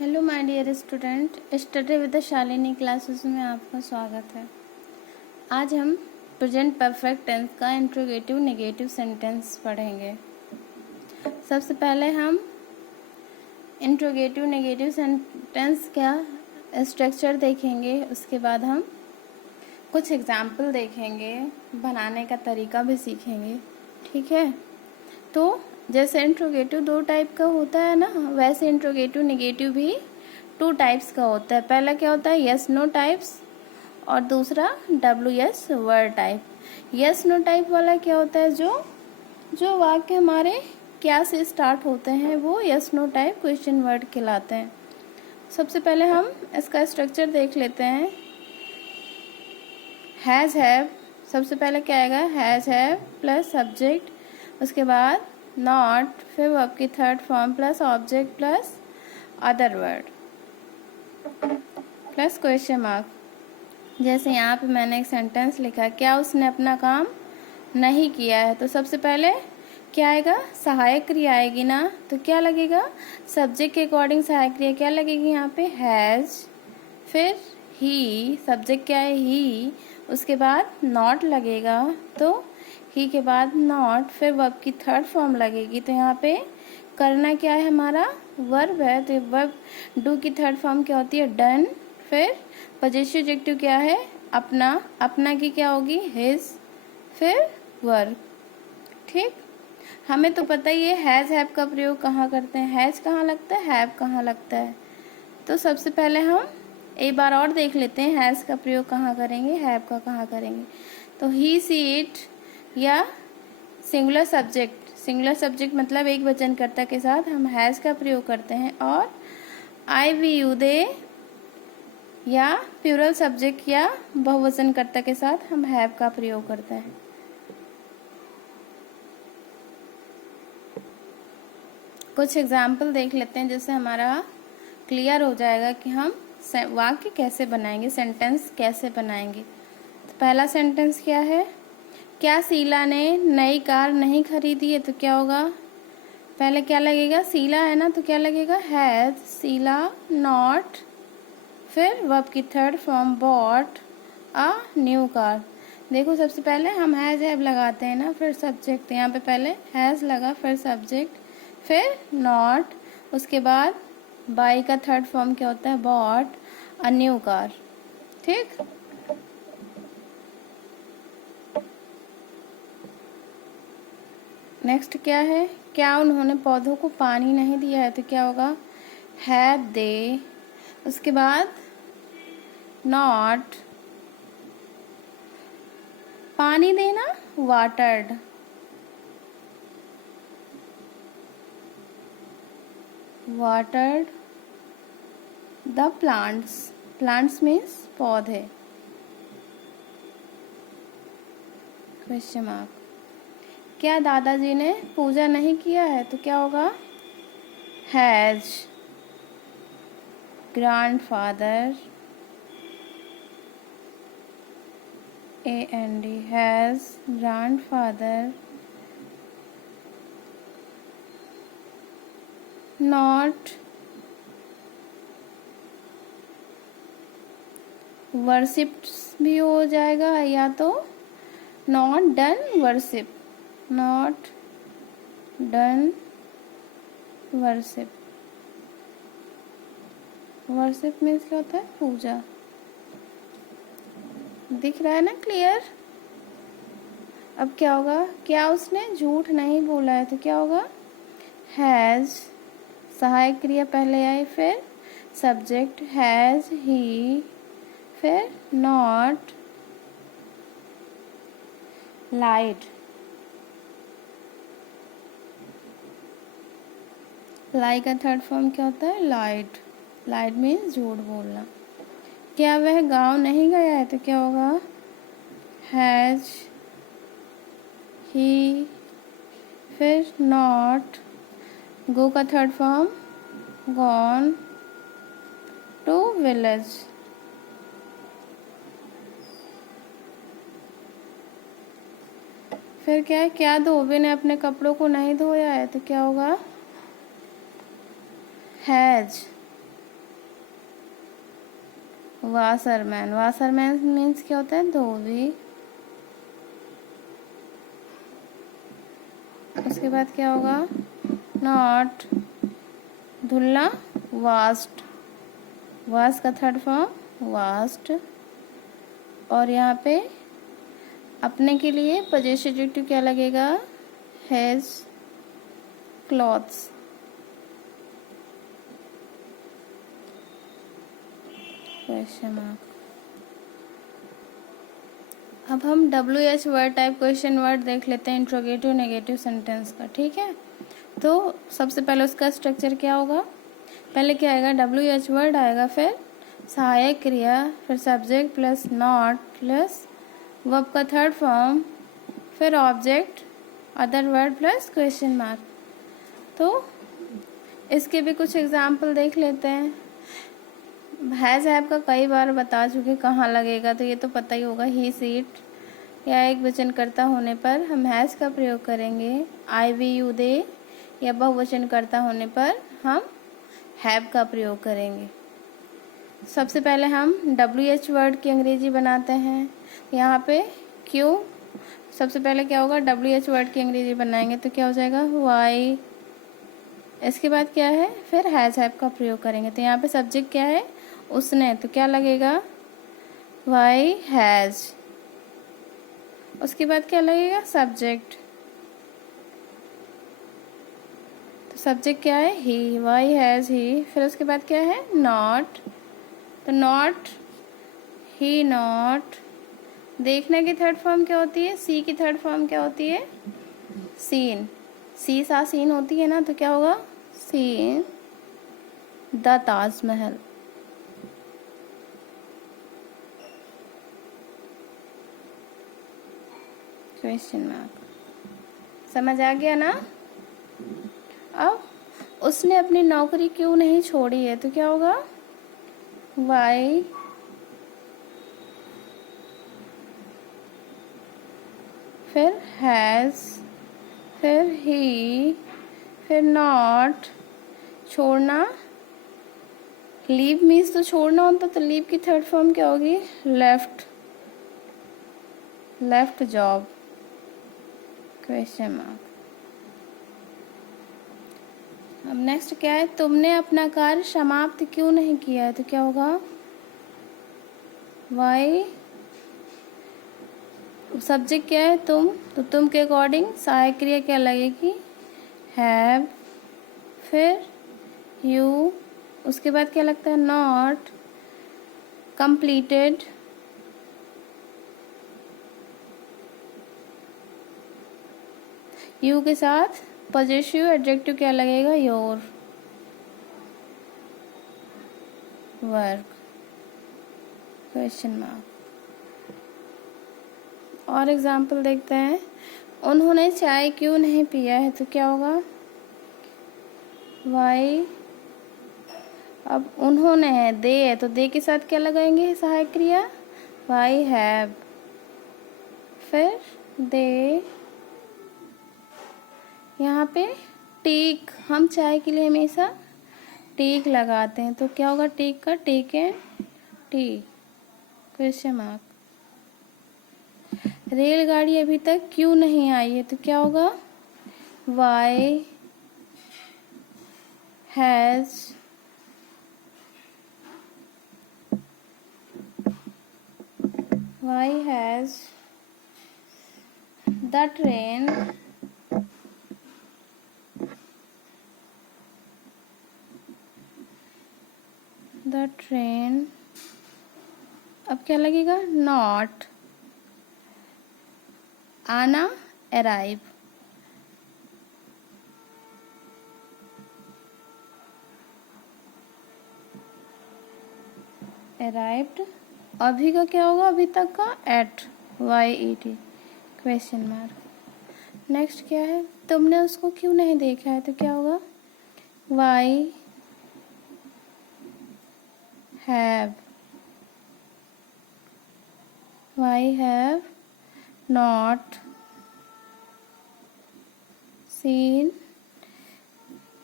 Hello my dear student, study with the Shalini classes में आपका स्वागत है। आज हम प्रेजेंट परफेक्ट टेंस का इंट्रोगेटिव नेगेटिव सेंटेंस पढ़ेंगे। सबसे पहले हम इंट्रोगेटिव नेगेटिव सेंटेंस का स्ट्रक्चर देखेंगे, उसके बाद हम कुछ एग्जाम्पल देखेंगे, बनाने का तरीका भी सीखेंगे। ठीक है, तो जैसे इंट्रोगेटिव दो टाइप का होता है ना, वैसे इंट्रोगेटिव नेगेटिव भी टू टाइप्स का होता है। पहला क्या होता है, यस नो टाइप्स, और दूसरा WS word type. Yes no type वाला क्या होता है, जो वाक्य हमारे क्या से स्टार्ट होते हैं वो yes no type question word कहलाते हैं। सबसे पहले हम इसका स्ट्रक्चर देख लेते हैं। हैज़ हैव, सबसे पहले क्या आएगा, हैज़ हैव प्लस सब्जेक्ट, उसके बाद नॉट, फिर वर्ब की third form plus object plus other word plus question mark. जैसे यहाँ पे मैंने एक सेंटेंस लिखा, क्या उसने अपना काम नहीं किया है, तो सबसे पहले क्या आएगा, सहायक क्रिया आएगी ना, तो क्या लगेगा, सब्जेक्ट के अकॉर्डिंग सहायक क्रिया क्या लगेगी यहाँ पे, हैज़, फिर ही, सब्जेक्ट क्या है ही, उसके बाद नॉट लगेगा, तो ही के बाद नॉट, फिर वर्ब की थर्ड फॉर्म लगेगी, तो यहाँ पे करना क्या है, हमारा वर्ब है, तो वर्ब डू की थर्ड फॉर्म क्या होती है, डन, फिर पजेसिव एडजेक्टिव क्या है, अपना, अपना की क्या होगी, हिज, फिर वर्ब। ठीक, हमें तो पता ही है हैज़ हैव का प्रयोग कहाँ करते हैं, हैज़ कहाँ लगता है, हैव कहाँ लगता है। तो सबसे पहले हम एक बार और देख लेते हैं, हैज़ का प्रयोग कहाँ करेंगे, हैव का कहाँ करेंगे। तो ही सी इट, या सिंगुलर सब्जेक्ट मतलब एक वचनकर्ता के साथ हम हैज़ का प्रयोग करते हैं, और आई वी यू दे, या प्लूरल सब्जेक्ट या बहुवचनकर्ता के साथ हम हैव का प्रयोग करते हैं। कुछ एग्जाम्पल देख लेते हैं, जिससे हमारा क्लियर हो जाएगा कि हम वाक्य कैसे बनाएंगे, सेंटेंस कैसे बनाएंगे। तो पहला सेंटेंस क्या है, क्या शीला ने नई कार नहीं खरीदी है, तो क्या होगा, पहले क्या लगेगा, शीला है ना, तो क्या लगेगा, हैज शीला नॉट, फिर वर्ब की third form bought a new car. देखो सबसे पहले हम हैज हैव लगाते हैं ना, फिर सब्जेक्ट, यहाँ पे पहले हैज लगा, फिर सब्जेक्ट, फिर नॉट, उसके बाद बाई का थर्ड फॉर्म क्या होता है, बॉट अ न्यू कार। ठीक, नेक्स्ट क्या है, क्या उन्होंने पौधों को पानी नहीं दिया है, तो क्या होगा, हैव दे, उसके बाद नॉट, पानी देना, watered, watered the plants means पौधे, क्वेश्चन मार्क। क्या दादाजी ने पूजा नहीं किया है, तो क्या होगा, has grandfather AND has grandfather not worshipped भी हो जाएगा, या तो not done worship, not done worship, worship means क्या होता है, पूजा। दिख रहा है ना क्लियर। अब क्या होगा, क्या उसने झूठ नहीं बोला है, तो क्या होगा, हैज, सहायक क्रिया पहले आई, फिर सब्जेक्ट हैज ही, फिर नॉट, लाइड, लाई का थर्ड फॉर्म क्या होता है, लाइड, लाइड मीन्स झूठ बोलना। क्या वह गांव नहीं गया है, तो क्या होगा, हैज ही, फिर नॉट, गो का third form gone to village, फिर क्या है, क्या धोबी ने अपने कपड़ों को नहीं धोया है, तो क्या होगा, हैज वासरमैन, वासरमैन मीन्स क्या होता है, धोबी। उसके बाद क्या होगा, नॉट धुलना, वास्ट, वास्ट का थर्ड फॉर्म वास्ट। और यहाँ पे अपने के लिए पोजेसिव एडजेक्टिव क्या लगेगा, हैज क्लॉथ्स। Question mark. अब हम WH word type question word देख लेते हैं इंट्रोगेटिव नेगेटिव सेंटेंस का, ठीक है। तो सबसे पहले उसका स्ट्रक्चर क्या होगा, पहले क्या आएगा, WH वर्ड आएगा, फिर सहायक क्रिया, फिर subject plus not plus verb का थर्ड फॉर्म, फिर object other word plus question mark. तो इसके भी कुछ एग्जाम्पल देख लेते हैं। हैज़ हैव का कई बार बता चुके कहाँ लगेगा, तो ये तो पता ही होगा, ही सीट या एक वचन करता होने पर हम हैज़ का प्रयोग करेंगे, आई वी यू दे या बहुवचन करता होने पर हम हैव का प्रयोग करेंगे। सबसे पहले हम WH वर्ड की अंग्रेजी बनाते हैं। यहाँ पे क्यों, सबसे पहले क्या होगा, WH वर्ड की अंग्रेजी बनाएंगे तो क्या हो जाएगा, वाई। इसके बाद क्या है, फिर हैज़ हैव का प्रयोग करेंगे। तो यहाँ पे सब्जेक्ट क्या है, उसने, तो क्या लगेगा, वाई हैज़। उसके बाद क्या लगेगा, सब्जेक्ट, तो सब्जेक्ट क्या है, ही, वाई हैज़ ही। फिर उसके बाद क्या है, नॉट, तो नॉट ही नॉट। देखने की थर्ड फॉर्म क्या होती है, सी की थर्ड फॉर्म क्या होती है, सीन, सी सा सीन होती है ना, तो क्या होगा, seen the Taj Mahal. Question mark. समझ आ गया ना। अब उसने अपनी नौकरी क्यों नहीं छोड़ी है, तो क्या होगा, वाई, फिर हैज़, फिर ही, फिर नॉट, छोड़ना, लीव मीन्स तो छोड़ना होता, तो लीव की थर्ड फॉर्म क्या होगी, left, left job. Question mark. अब नेक्स्ट क्या है, तुमने अपना कार्य समाप्त क्यों नहीं किया है, तो क्या होगा, वाई। सब्जेक्ट क्या है, तुम, तो तुम के अकॉर्डिंग सहायक क्रिया क्या लगेगी, हैव, फिर यू। उसके बाद क्या लगता है, नॉट कंप्लीटेड, यू के साथ पॉजिटिव एडजेक्टिव क्या लगेगा, योर वर्क। Question mark. और एग्जाम्पल देखते हैं, उन्होंने चाय क्यों नहीं पिया है, तो क्या होगा, वाई। अब उन्होंने है, दे है, तो दे के साथ क्या लगाएंगे, सहायक क्रिया, वाई हैव, फिर दे। यहाँ पे टीक, हम चाय के लिए हमेशा टीक लगाते हैं, तो क्या होगा, टीक का टेक है, टी। Question mark. रेलगाड़ी अभी तक क्यों नहीं आई है, तो क्या होगा, why has, why has the train, the train. अब क्या लगेगा, नॉट आना, अराइव। अराइव्ड। अभी का क्या होगा, अभी तक का, yet, Y E T. Question mark. Next क्या है, तुमने उसको क्यों नहीं देखा है, तो क्या होगा, why have, why have not seen,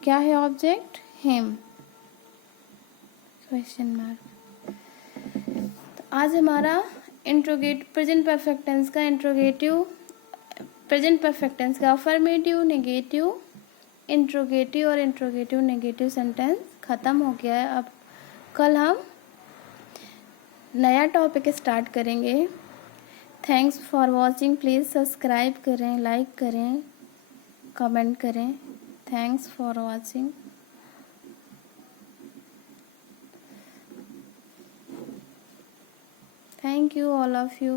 क्या है ऑब्जेक्ट, हिम। Question mark. तो आज हमारा प्रेजेंट परफेक्ट टेंस का प्रेजेंट परफेक्ट टेंस का अफर्मेटिव, नेगेटिव, इंट्रोगेटिव और इंट्रोगेटिव नेगेटिव सेंटेंस ख़त्म हो गया है। अब कल हम नया टॉपिक स्टार्ट करेंगे। Thanks for watching. Please subscribe करें, लाइक करें, कमेंट करें। Thanks for watching. Thank you all of you.